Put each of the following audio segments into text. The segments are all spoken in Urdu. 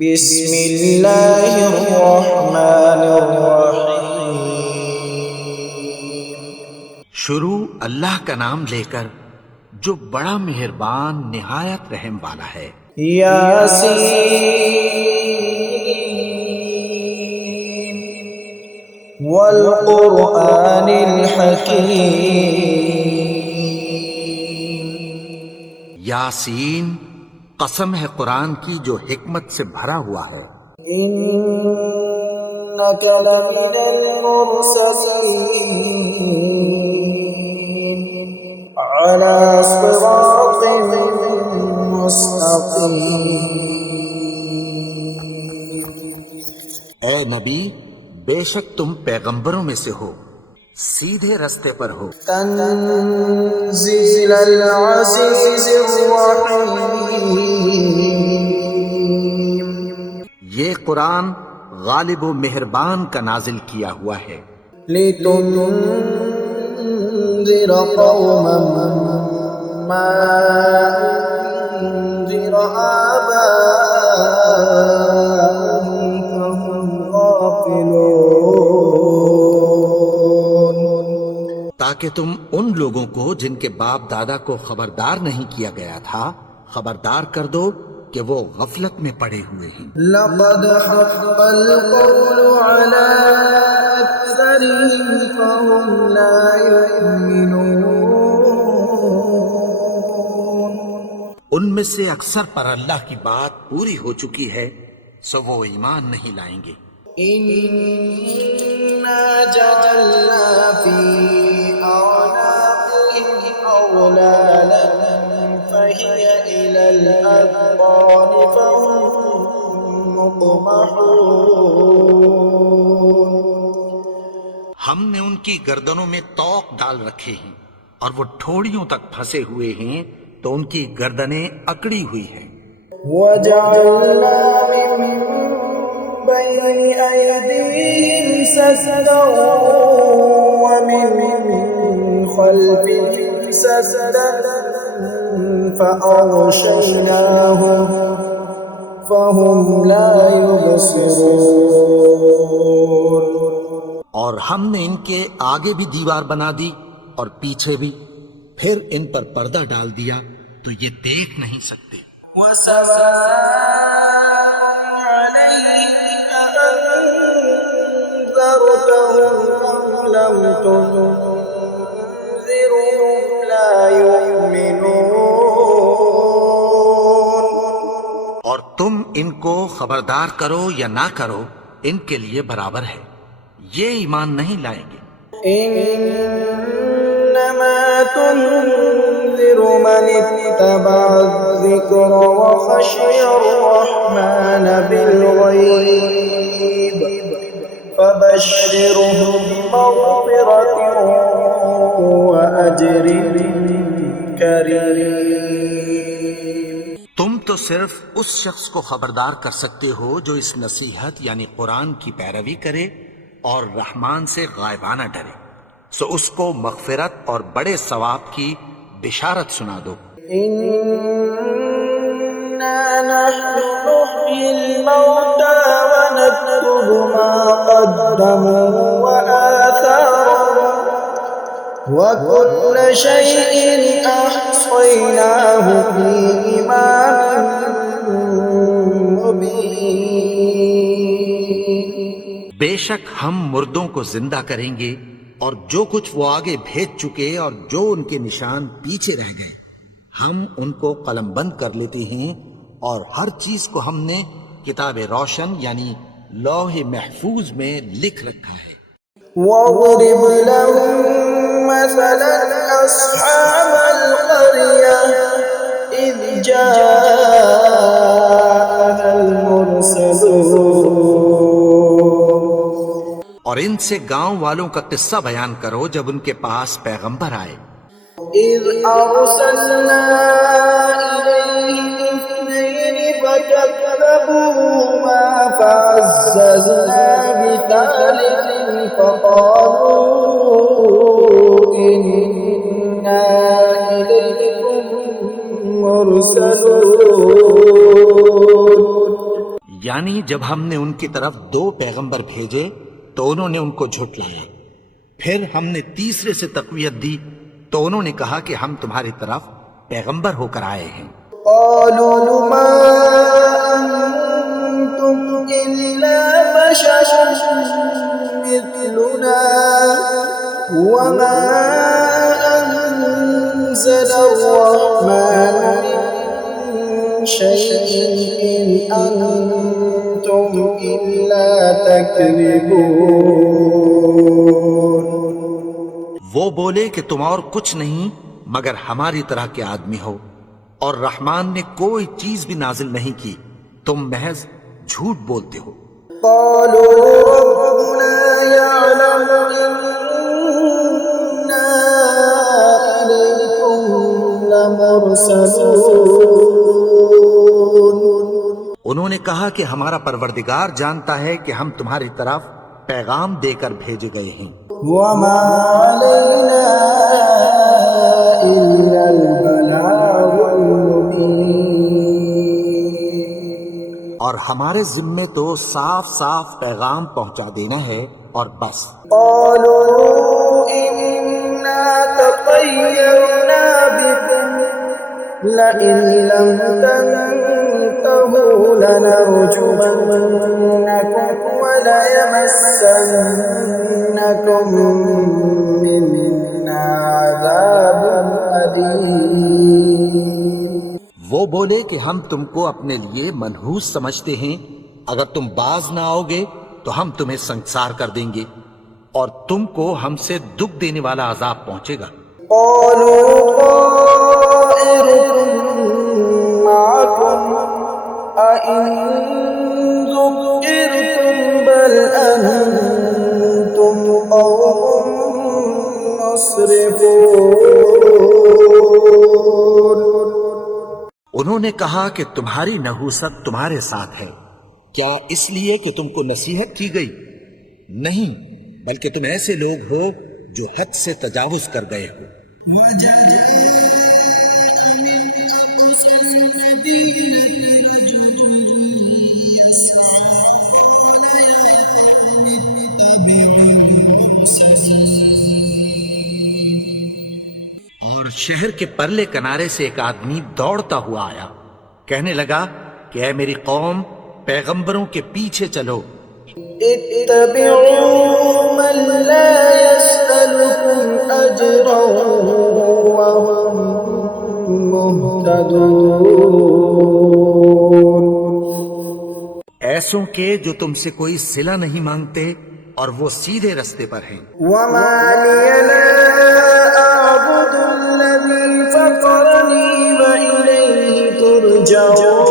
بسم اللہ الرحمن الرحیم۔ شروع اللہ کا نام لے کر جو بڑا مہربان نہایت رحم والا ہے۔ یاسین والقرآن الحکیم۔ یاسین، قسم ہے قرآن کی جو حکمت سے بھرا ہوا ہے۔ انک لمن المرسلین علی صراط مستقیم۔ اے نبی، بے شک تم پیغمبروں میں سے ہو، سیدھے رستے پر ہو۔ تنزیل العزیز الرحیم۔ یہ قرآن غالب و مہربان کا نازل کیا ہوا ہے۔ لتنذر قوما ما انذر آباؤهم فهم غافلون۔ تاکہ تم ان لوگوں کو جن کے باپ دادا کو خبردار نہیں کیا گیا تھا خبردار کر دو کہ وہ غفلت میں پڑے ہوئے ہیں۔ لقد حق القول على أكثرهم فهم لا يؤمنون۔ ان میں سے اکثر پر اللہ کی بات پوری ہو چکی ہے، سو وہ ایمان نہیں لائیں گے۔ إنا جعلنا في أعناقهم أغلالا فهي إلى الأذقان فهم مقمحون۔ ہم نے ان کی گردنوں میں طوق ڈال رکھے ہیں اور وہ ٹھوڑیوں تک پھنسے ہوئے ہیں، تو ان کی گردنیں اکڑی ہوئی ہیں۔ وجعلنا من بين أيديهم سدا ومن خلفهم سدا فأغشيناهم فهم لا يبصرون۔ اور ہم نے ان کے آگے بھی دیوار بنا دی اور پیچھے بھی، پھر ان پر پردہ ڈال دیا تو یہ دیکھ نہیں سکتے۔ وسواء عليهم أأنذرتهم أم لم تنذرهم لا يؤمنون۔ اور تم ان کو خبردار کرو یا نہ کرو، ان کے لیے برابر ہے، یہ ایمان نہیں لائیں گے۔ انما تنذر من اتبع الذکر وخشی الرحمن بالغیب فبشره بمغفرة وأجر کریم۔ تم تو صرف اس شخص کو خبردار کر سکتے ہو جو اس نصیحت یعنی قرآن کی پیروی کرے اور رحمان سے غائبانہ ڈرے، سو اس کو مغفرت اور بڑے ثواب کی بشارت سنا دو۔ إنا نحن نحيي الموتى ونكتب ما قدموا وآثارهم وكل شيء أحصيناه في إمام مبين۔ بے شک ہم مردوں کو زندہ کریں گے، اور جو کچھ وہ آگے بھیج چکے اور جو ان کے نشان پیچھے رہ گئے ہم ان کو قلم بند کر لیتے ہیں، اور ہر چیز کو ہم نے کتاب روشن یعنی لوح محفوظ میں لکھ رکھا ہے۔ وَاضْرِبْ لَهُم مَّثَلًا أَصْحَابَ الْقَرْيَةِ إِذْ جَاءَهَا الْمُرْسَلُونَ۔ اور ان سے گاؤں والوں کا قصہ بیان کرو جب ان کے پاس پیغمبر آئے۔ إِذْ أَرْسَلْنَا إِلَيْهِمْ اثْنَيْنِ فَكَذَّبُوهُمَا فَعَزَّزْنَا بِثَالِثٍ فَقَالُوا إِنَّا إِلَيْكُمْ مُرْسَلُونَ۔ یعنی جب ہم نے ان کی طرف 2 پیغمبر بھیجے تو انہوں نے ان کو جھٹلایا، پھر ہم نے تیسرے سے تقویت دی تو انہوں نے کہا کہ ہم تمہاری طرف پیغمبر ہو کر آئے ہیں۔ قالوا ما أنتم إلا بشر مثلنا وما أنزل الرحمن من شيء إن أنتم إلا تكذبون۔ وہ بولے کہ تم اور کچھ نہیں مگر ہماری طرح کے آدمی ہو، اور رحمان نے کوئی چیز بھی نازل نہیں کی، تم محض جھوٹ بولتے ہو۔ قالوا ربنا يعلم إنا إليكم لمرسلون۔ انہوں نے کہا کہ ہمارا پروردگار جانتا ہے کہ ہم تمہاری طرف پیغام دے کر بھیجے گئے ہیں، وما علينا إلا البلاغ المبين۔ اور ہمارے ذمے تو صاف صاف پیغام پہنچا دینا ہے اور بس۔ قالوا إنا تطيرنا بكم لئن لم تنتهوا لنرجمنكم وليمسنكم منا عذاب أليم۔ وہ بولے کہ ہم تم کو اپنے لیے منحوس سمجھتے ہیں، اگر تم باز نہ آؤ گے تو ہم تمہیں سنگسار کر دیں گے اور تم کو ہم سے دکھ دینے والا عذاب پہنچے گا۔ قالوا طائركم معكم أئن ذكرتم بل أنتم قوم مسرفون۔ انہوں نے کہا کہ تمہاری نحوست تمہارے ساتھ ہے، کیا اس لیے کہ تم کو نصیحت کی گئی؟ نہیں، بلکہ تم ایسے لوگ ہو جو حد سے تجاوز کر گئے ہو۔ اور شہر کے پرلے کنارے سے ایک آدمی دوڑتا ہوا آیا، کہنے لگا کہ اے میری قوم، پیغمبروں کے پیچھے چلو، اتبعوا من لا يسألكم أجرا وهم مهتدون۔ ایسوں کے جو تم سے کوئی صلہ نہیں مانگتے اور وہ سیدھے رستے پر ہیں۔ وما لي لا أعبد الذي فطرني وإليه ترجعون۔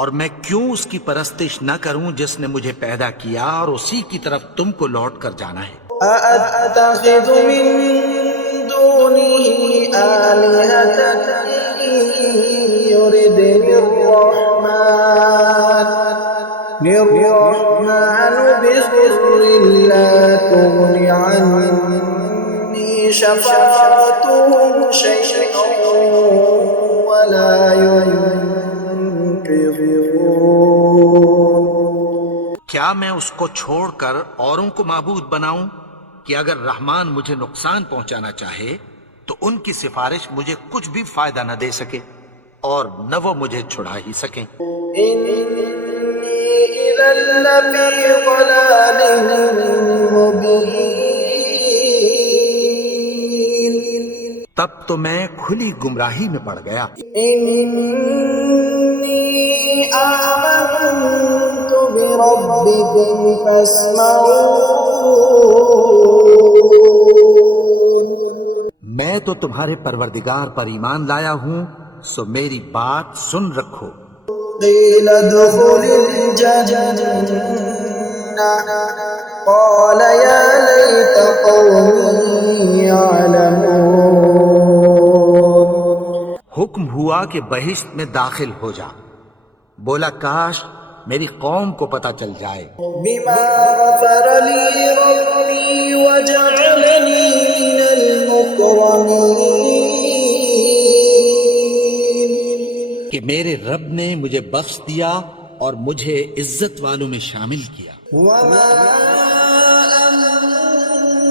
اور میں کیوں اس کی پرستش نہ کروں جس نے مجھے پیدا کیا اور اسی کی طرف تم کو لوٹ کر جانا ہے۔ أأتخذ من دونه آلهة إن يردني الرحمن بضر لا تغن عني شفاعتهم شيئا ولا ينقذون۔ کیا میں اس کو چھوڑ کر اوروں کو معبود بناؤں کہ اگر رحمان مجھے نقصان پہنچانا چاہے تو ان کی سفارش مجھے کچھ بھی فائدہ نہ دے سکے اور نہ وہ مجھے چھڑا ہی سکیں۔ إني إذا لفي ضلال مبين۔ تب تو میں کھلی گمراہی میں پڑ گیا۔ إني آمنت بربكم فاسمعون۔ میں تو تمہارے پروردگار پر ایمان لایا ہوں، سو میری بات سن رکھو۔ قيل ادخل الجنة قال يا ليت قومي يعلمون۔ حکم ہوا کہ بہشت میں داخل ہو جا، بولا کاش میری قوم کو پتہ چل جائے۔ بما غفر لي ربي وجعلني من المكرمين۔ کہ میرے رب نے مجھے بخش دیا اور مجھے عزت والوں میں شامل کیا. وما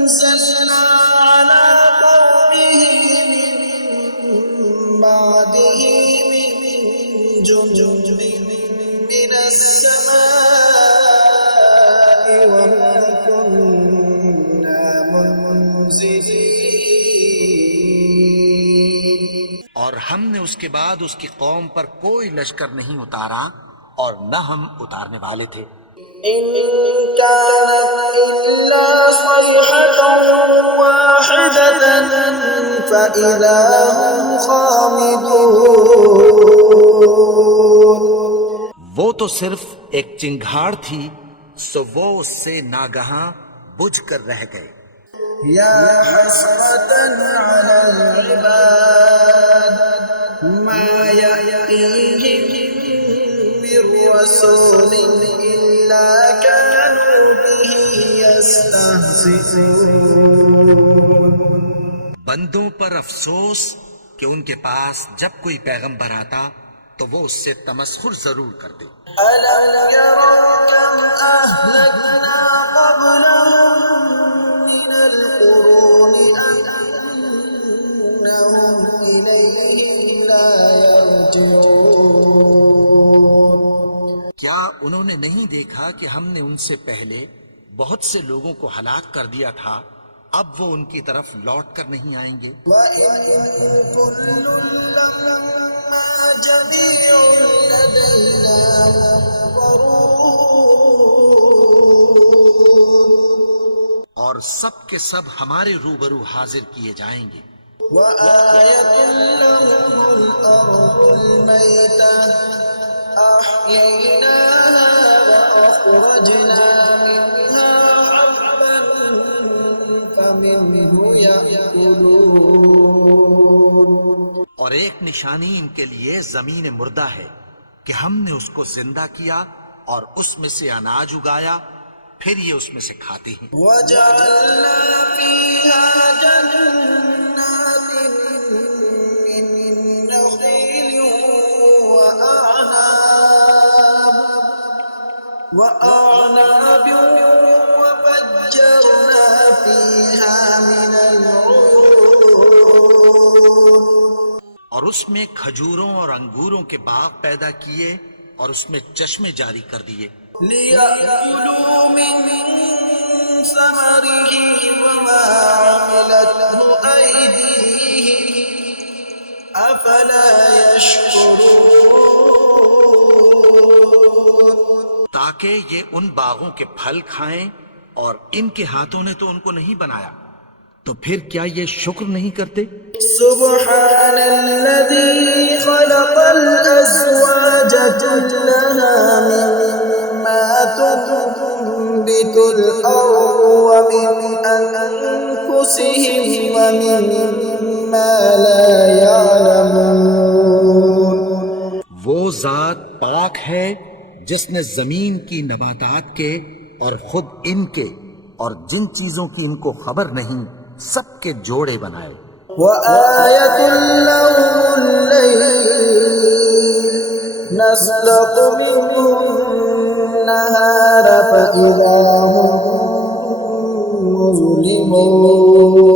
أنزلنا على قومه من بعده من جند من السماء وما كنا منزلين. اور ہم نے اس کے بعد اس کی قوم پر کوئی لشکر نہیں اتارا اور نہ ہم اتارنے والے تھے. إن كانت إلا صيحة واحدة فإذا هم خامدون. وہ تو صرف ایک چنگھاڑ تھی سو وہ اس سے ناگہاں بجھ کر رہ گئے. يا حسرة على العباد ما يأتيهم من رسول إلا كانوا به يستهزئون. بندوں پر افسوس کہ ان کے پاس جب کوئی پیغمبر آتا تو وہ اس سے تمسخر ضرور کرتے. ألم يروا كم أهلكنا قبلهم من القرون أنهم إليهم لا يرجعون. کیا انہوں نے نہیں دیکھا کہ ہم نے ان سے پہلے بہت سے لوگوں کو ہلاک کر دیا تھا، اب وہ ان کی طرف لوٹ کر نہیں آئیں گے؟ وإن كل لما جميع لدينا محضرون. اور سب کے سب ہمارے روبرو حاضر کیے جائیں گے. وآية لهم الأرض الميتة أحييناها وأخرجنا منها حبا فمنه يأكلون. اور ایک نشانی ان کے لیے زمین مردہ ہے کہ ہم نے اس کو زندہ کیا اور اس میں سے اناج اگایا، پھر یہ اس میں سے کھاتے ہیں. وجعلنا فيها جنات من نخيل وأعناب وفجرنا فيها من العيون. اور اس میں کھجوروں اور انگوروں کے باغ پیدا کیے اور اس میں چشمے جاری کر دیے. ليأكلوا من ثمره وما عملته أيديهم أفلا يشكرون. تاکہ یہ ان باغوں کے پھل کھائیں اور ان کے ہاتھوں نے تو ان کو نہیں بنایا، تو پھر کیا یہ شکر نہیں کرتے؟ سبحان الذي خلق الأزواج كلها مما تنبت الأرض ومن أنفسهم ومما لا يعلمون. وہ ذات پاک ہے جس نے زمین کی نباتات کے اور خود ان کے اور جن چیزوں کی ان کو خبر نہیں سب کے جوڑے بنائے. وآية لهم الليل نسلق منه النهار فإذا هم مظلمون.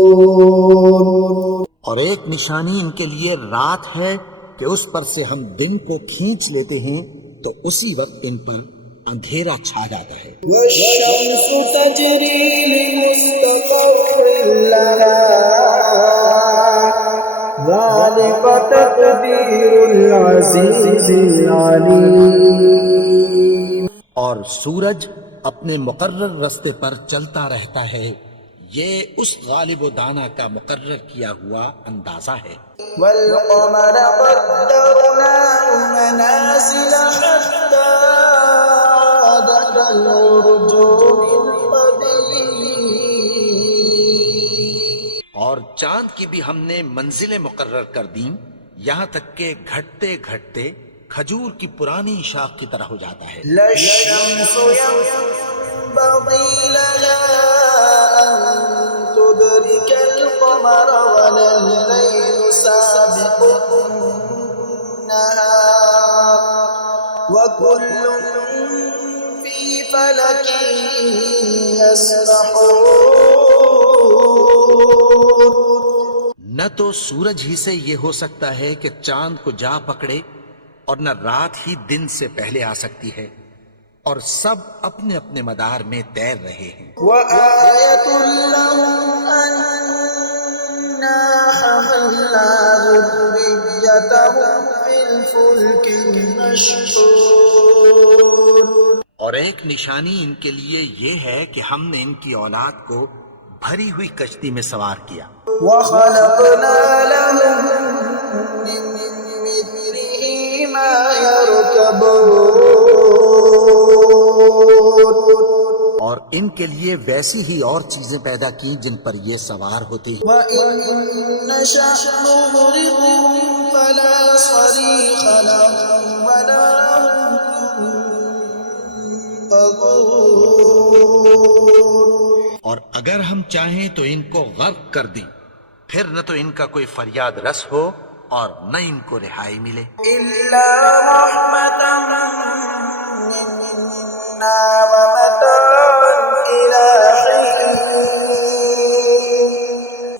اور ایک نشانی ان کے لیے رات ہے کہ اس پر سے ہم دن کو کھینچ لیتے ہیں تو اسی وقت ان پر اندھیرا چھا جاتا ہے. والشمس تجري لمستقر لها ذلك تقدير العزيز العليم. اور سورج اپنے مقرر رستے پر چلتا رہتا ہے، یہ اس غالب و دانا کا مقرر کیا ہوا اندازہ ہے. والقمر قدرناه منازل حتى عاد كالعرجون القديم. اور چاند کی بھی ہم نے منزلیں مقرر کر دیں یہاں تک کہ گھٹتے گھٹتے کھجور کی پرانی شاخ کی طرح ہو جاتا ہے. لا الشمس ينبغي لها أن تدرك القمر ولا الليل سابق النهار وكل في فلك يسبحون. نہ تو سورج ہی سے یہ ہو سکتا ہے کہ چاند کو جا پکڑے، اور نہ رات ہی دن سے پہلے آ سکتی ہے، اور سب اپنے اپنے مدار میں تیر رہے ہیں۔ وآية لهم أنا حملنا ذريتهم في الفلك المشحون. اور ایک نشانی ان کے لیے یہ ہے کہ ہم نے ان کی اولاد کو بھری ہوئی کشتی میں سوار کیا، وخلقنا لهم من مثله ما يركبون. اور ان کے لیے ویسی ہی اور چیزیں پیدا کی جن پر یہ سوار ہوتے ہیں۔ وإن نشأ نغرقهم فلا صريخ لهم ولا هم ينقذون. اور اگر ہم چاہیں تو ان کو غرق کر دیں، پھر نہ تو ان کا کوئی فریاد رس ہو اور نہ ان کو رہائی ملے۔ إلا رحمة منا ومتاعا إلى حين.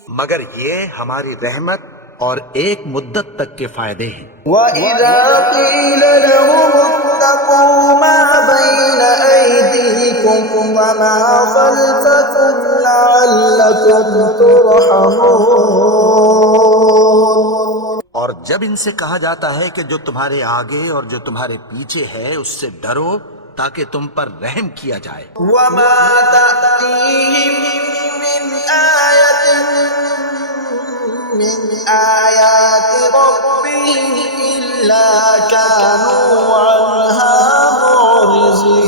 مگر یہ ہماری رحمت اور ایک مدت تک کے فائدے ہیں۔ وإذا قيل لهم اتقوا ما بين أيديكم وما خلفكم لعلكم ترحمون. اور جب ان سے کہا جاتا ہے کہ جو تمہارے آگے اور جو تمہارے پیچھے ہے اس سے ڈرو تاکہ تم پر رحم کیا جائے۔ وما تأتيهم من آية من آيات ربهم إلا كانوا عنها معرضين.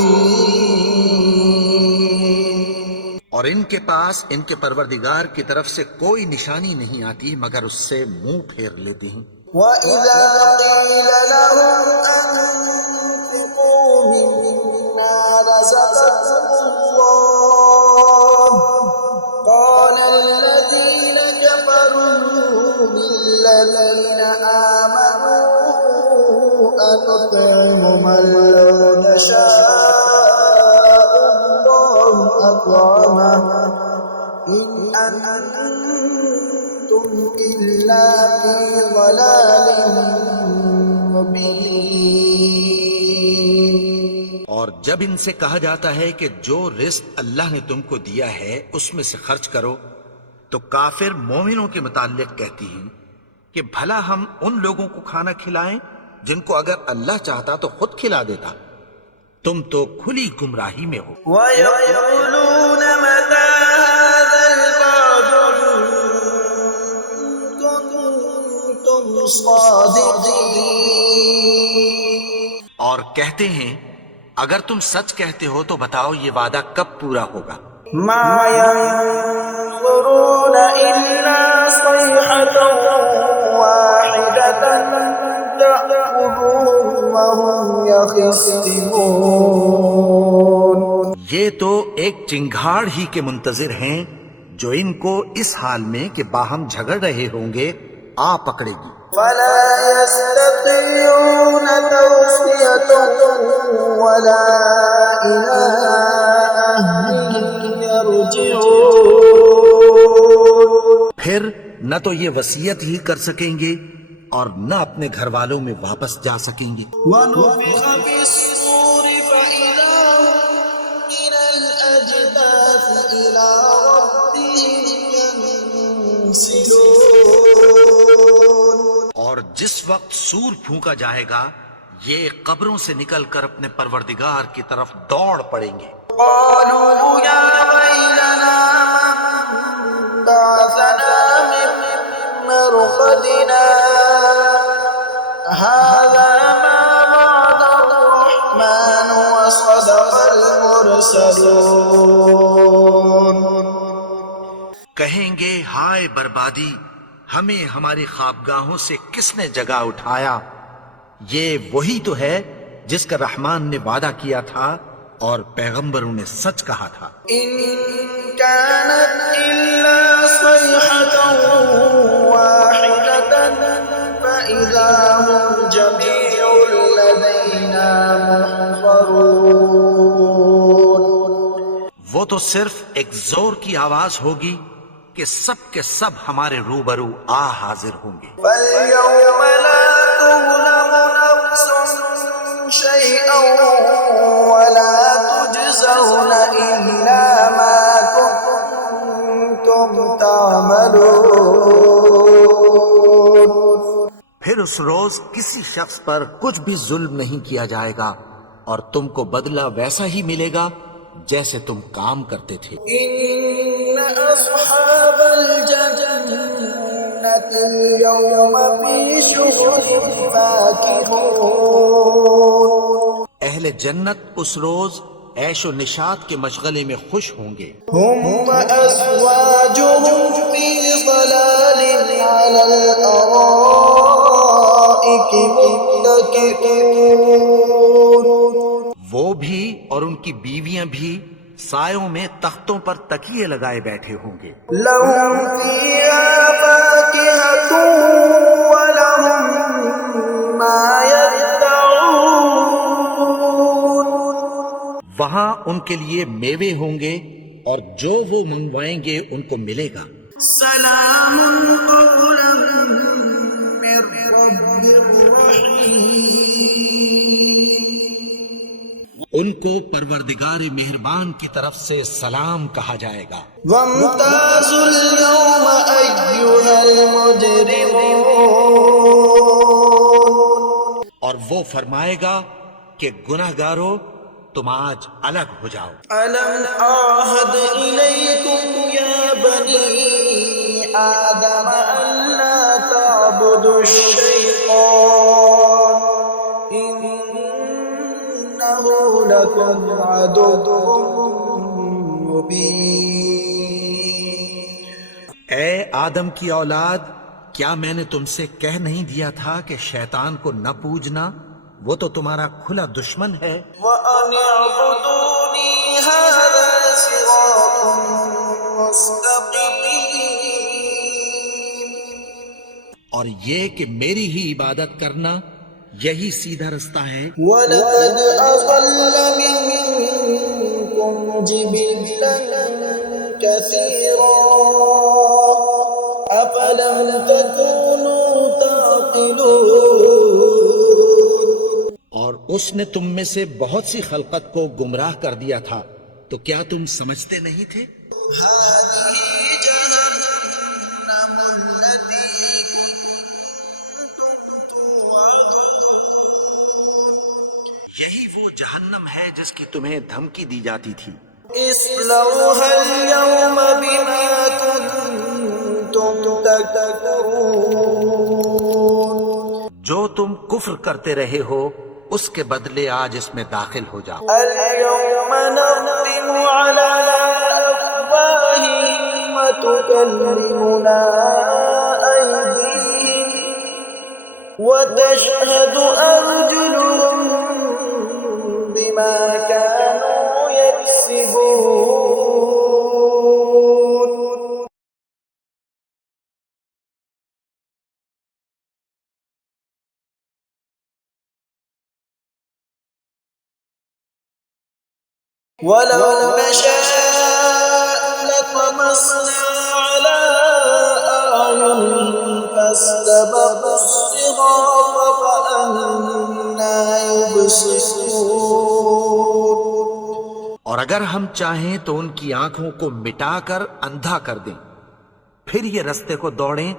اور ان کے پاس ان کے پروردگار کی طرف سے کوئی نشانی نہیں آتی مگر اس سے منہ پھیر لیتے ہیں۔ وإذا قيل لهم أنفقوا مما رزقكم الله قال الذين كفروا للذين آمنوا أنطعم من لو يشاء الله أطعمه إن أنتم إلا في ضلال مبين. اور جب ان سے کہا جاتا ہے کہ جو رزق اللہ نے تم کو دیا ہے اس میں سے خرچ کرو، تو کافر مومنوں کے متعلق کہتی ہیں کہ بھلا ہم ان لوگوں کو کھانا کھلائیں جن کو اگر اللہ چاہتا تو خود کھلا دیتا۔ تم تو کھلی گمراہی میں ہو۔ ويقولون متى هذا البعد إن كنتم صادقين. اور کہتے ہیں اگر تم سچ کہتے ہو تو بتاؤ یہ وعدہ کب پورا ہوگا؟ ما ينظرون إلا صيحة واحدة تأخذهم وهم يخصمون. یہ تو ایک چنگھاڑ ہی کے منتظر ہیں جو ان کو اس حال میں کہ باہم جھگڑ رہے ہوں گے آ پکڑے گی۔ فلا يستطيعون توصية ولا إلى أهلهم يرجعون. پھر نہ تو یہ وصیت ہی کر سکیں گے اور نہ اپنے گھر والوں میں واپس جا سکیں گے۔ ونفخ في الصور فإذا هم من الأجداث إلى ربهم ينسلون. اور جس وقت سور پھونکا جائے گا یہ قبروں سے نکل کر اپنے پروردگار کی طرف دوڑ پڑیں گے۔ قالوا يا ويلنا من بعثنا من مرقدنا هذا ما وعد الرحمن وصدق المرسلون. کہیں گے ہائے بربادی، ہمیں ہماری خوابگاہوں سے کس نے جگا اٹھایا؟ یہ وہی تو ہے جس کا رحمان نے وعدہ کیا تھا اور پیغمبروں نے سچ کہا تھا۔ إن كانت إلا صيحة واحدة فإذا هم جميع لدينا محضرون. وہ تو صرف ایک زور کی آواز ہوگی کہ سب کے سب ہمارے روبرو حاضر ہوں گے. فاليوم لا تظلم نفس شيئا ولا تجزون إلا ما كنتم تعملون. پھر اس روز کسی شخص پر کچھ بھی ظلم نہیں کیا جائے گا اور تم کو بدلہ ویسا ہی ملے گا جیسے تم کام کرتے تھے. إن أصحاب الجنة اليوم في شغل فاكهون. اہل جنت اس روز عیش و نشاط کے مشغلے میں خوش ہوں گے. هم وأزواجهم في ظلال على الأرائك متكئون. وہ بھی اور ان کی بیویاں بھی سایوں میں تختوں پر تکیے لگائے بیٹھے ہوں گے. لهم فيها فاكهة ولهم ما يدعون. وہاں ان کے لیے میوے ہوں گے اور جو وہ منگوائیں گے ان کو ملے گا. سلام قولا من رب رحيم. ان کو پروردگار مہربان کی طرف سے سلام کہا جائے گا. وامتازوا اليوم أيها المجرمون. اور وہ فرمائے گا کہ گناہگارو تم آج الگ ہو جاؤ. ألم أعهد إليكم يا بني آدم ألا تعبدوا الشيطان إنه لكم عدو مبين. اے آدم کی اولاد، کیا میں نے تم سے کہہ نہیں دیا تھا کہ شیطان کو نہ پوجنا؟ وہ تو تمہارا کھلا دشمن ہے. وأن اعبدوني هذا صراط مستقيم. اور یہ کہ میری ہی عبادت کرنا یہی سیدھا رستہ ہے. ولقد أضل منكم جبلا كثيرا أفلم تكونوا تعقلون. اور اس نے تم میں سے بہت سی خلقت کو گمراہ کر دیا تھا، تو کیا تم سمجھتے نہیں تھے؟ هذه جهنم التي كنتم توعدون. یہی وہ جہنم ہے جس کی تمہیں دھمکی دی جاتی تھی. اصلوها اليوم بما كنتم تكفرون. جو تم کفر کرتے رہے ہو اس کے بدلے آج اس میں داخل ہو جاؤ. اليوم نختم على أفواههم وتكلمنا أيديهم وتشهد أرجلهم بما كانوا يكسبون. ولو نشاء لطمسنا على أعينهم فاستبقوا الصراط فأنى يبصرون. اور اگر ہم چاہیں تو ان کی آنکھوں کو مٹا کر اندھا کر دیں، پھر یہ رستے کو دوڑیں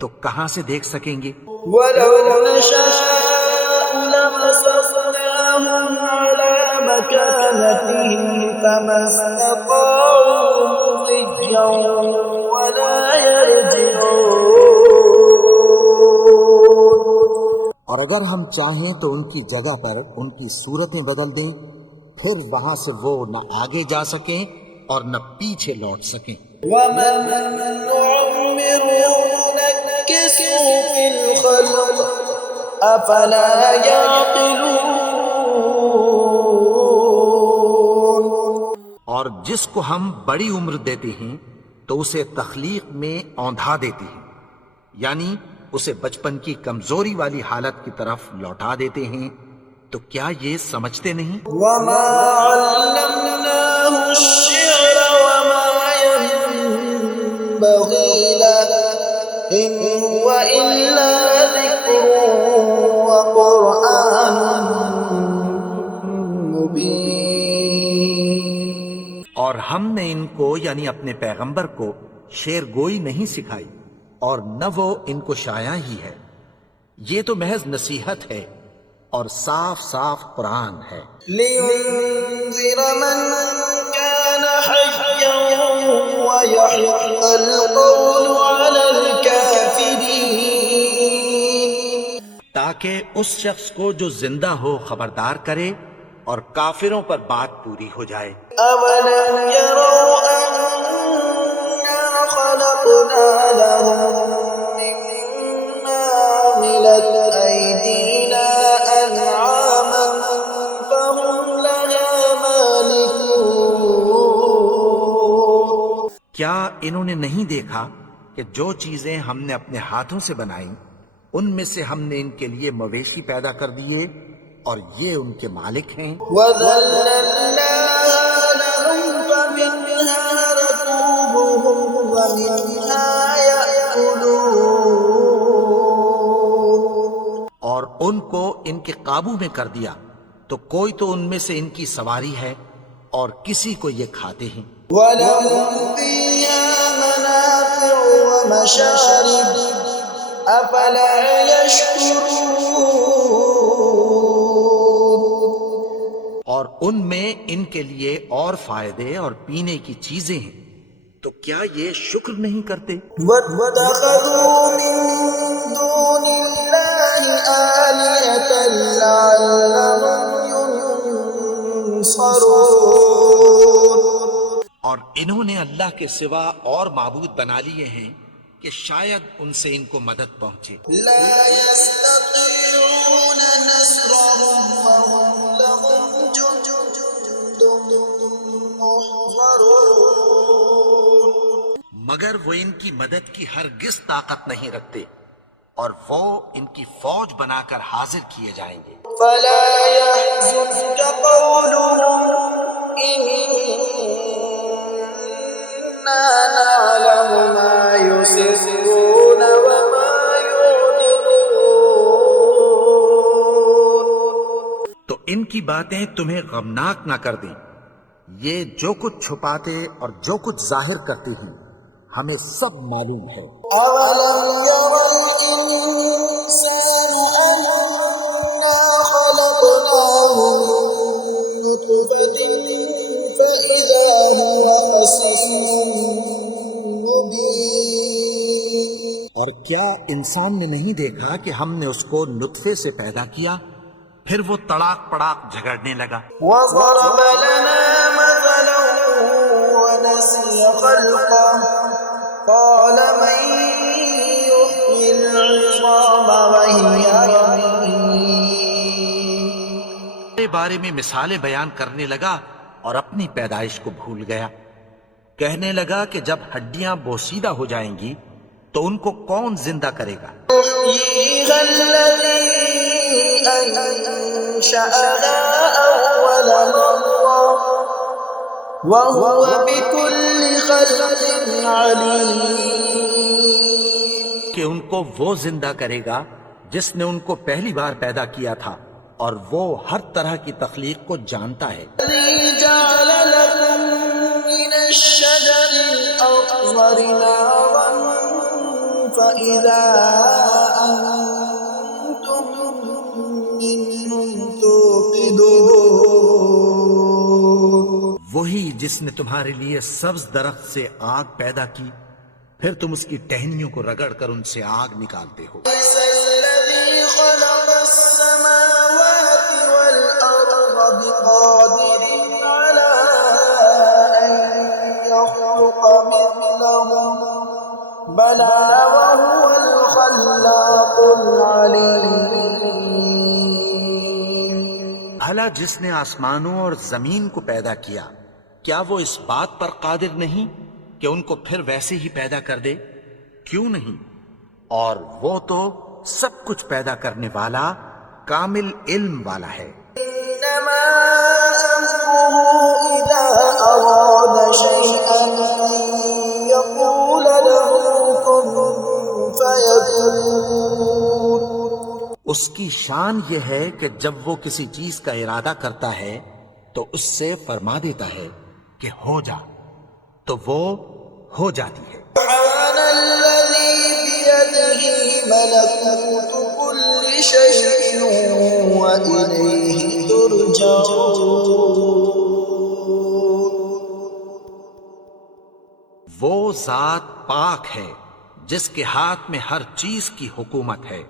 تو کہاں سے دیکھ سکیں گے. ولو نشاء لمسخناهم على مكانتهم فما استطاعوا مضيا ولا يرجعون. اور اگر ہم چاہیں تو ان کی جگہ پر ان کی صورتیں بدل دیں، پھر وہاں سے وہ نہ آگے جا سکیں اور نہ پیچھے لوٹ سکیں. ومن نعمره نكسه في الخلق أفلا يعقلون. اور جس کو ہم بڑی عمر دیتے ہیں تو اسے تخلیق میں اوندھا دیتے ہیں، یعنی اسے بچپن کی کمزوری والی حالت کی طرف لوٹا دیتے ہیں. تو کیا یہ سمجھتے نہیں؟ وما علمناه الشعر وما ينبغي له إن هو إلا ذكر وقرآن مبين. اور ہم نے ان کو یعنی اپنے پیغمبر کو شعر گوئی نہیں سکھائی اور نہ وہ ان کو شایع ہی ہے، یہ تو محض نصیحت ہے اور صاف صاف قرآن ہے. لينذر من كان حيا ويحق القول على الكافرين. تاکہ اس شخص کو جو زندہ ہو خبردار کرے اور کافروں پر بات پوری ہو جائے. أولم يروا أنا خلقنا لهم مما عملت أيدينا أنعاما فهم لها مالكون. کیا انہوں نے نہیں دیکھا کہ جو چیزیں ہم نے اپنے ہاتھوں سے بنائیں ان میں سے ہم نے ان کے لیے مویشی پیدا کر دیے اور یہ ان کے مالک ہیں. وَذَلَّلْنَاهَا لَهُمْ فَمِنْهَا رَكُوبُهُمْ وَمِنْهَا يَأْكُلُونَ. اور ان کو ان کے قابو میں کر دیا تو کوئی تو ان میں سے ان کی سواری ہے اور کسی کو یہ کھاتے ہیں. وَلَهُمْ فِيهَا مَنَافِعُ وَمَشَارِبُ أَفَلَا يَشْكُرُونَ. اور ان میں ان کے لیے اور فائدے اور پینے کی چیزیں ہیں تو کیا یہ شکر نہیں کرتے؟ وَاتَّخَذُوا مِن دُونِ اللَّهِ آلِهَةً لَعَلَّهُمْ يُنصَرُونَ. اور انہوں نے اللہ کے سوا اور معبود بنا لیے ہیں کہ شاید ان سے ان کو مدد پہنچے. لا يستطيعون نصرهم وهم لهم جند محضرون. مگر وہ ان کی مدد کی ہرگز طاقت نہیں رکھتے اور وہ ان کی فوج بنا کر حاضر کیے جائیں گے. فلا يحزنك قولهم إنا نعلم ما يسرون وما يعلنون. تو ان کی باتیں تمہیں غمناک نہ کر دیں، یہ جو کچھ چھپاتے اور جو کچھ ظاہر کرتے ہیں ہمیں سب معلوم ہے. أولم ير الإنسان أنا خلقناه من نطفة فإذا هو خصيم مبين. اور کیا انسان نے نہیں دیکھا کہ ہم نے اس کو نطفے سے پیدا کیا پھر وہ تڑاک پڑاک جھگڑنے لگا. وضرب لنا مثلا ونسي خلقه قال من يحيي العظام وهي رميم. کے بارے میں مثالیں بیان کرنے لگا اور اپنی پیدائش کو بھول گیا. کہنے لگا کہ جب ہڈیاں بوسیدہ ہو جائیں گی تو ان کو کون زندہ کرے گا؟ يحييها الذي أنشأها أول مرة وهو بكل خلق عليم. کہ ان کو وہ زندہ کرے گا جس نے ان کو پہلی بار پیدا کیا تھا اور وہ ہر طرح کی تخلیق کو جانتا ہے. الذي جعل لكم من الشجر الأخضر نارا فإذا أنتم منه توقدون. وہی جس نے تمہارے لیے سبز درخت سے آگ پیدا کی پھر تم اس کی ٹہنیوں کو رگڑ کر ان سے آگ نکالتے ہو. ليس الذي خلق السماوات والأرض بقادر على أن يخلق مثلهم بلى وهو الخلاق العليم. بھلا جس نے آسمانوں اور زمین کو پیدا کیا کیا وہ اس بات پر قادر نہیں کہ ان کو پھر ویسے ہی پیدا کر دے؟ کیوں نہیں؟ اور وہ تو سب کچھ پیدا کرنے والا کامل علم والا ہے. إنما أمره إذا أراد شيئا أن يقول له كن فيكون. اس کی شان یہ ہے کہ جب وہ کسی چیز کا ارادہ کرتا ہے تو اس سے فرما دیتا ہے کہ ہو جا، تو وہ ہو جاتی ہے. سبحان الذي بيده ملكوت كل شيء وإليه ترجعون. وہ ذات پاک ہے جس کے ہاتھ میں ہر چیز کی حکومت ہے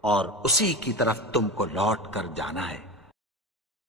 اور اسی کی طرف تم کو لوٹ کر جانا ہے.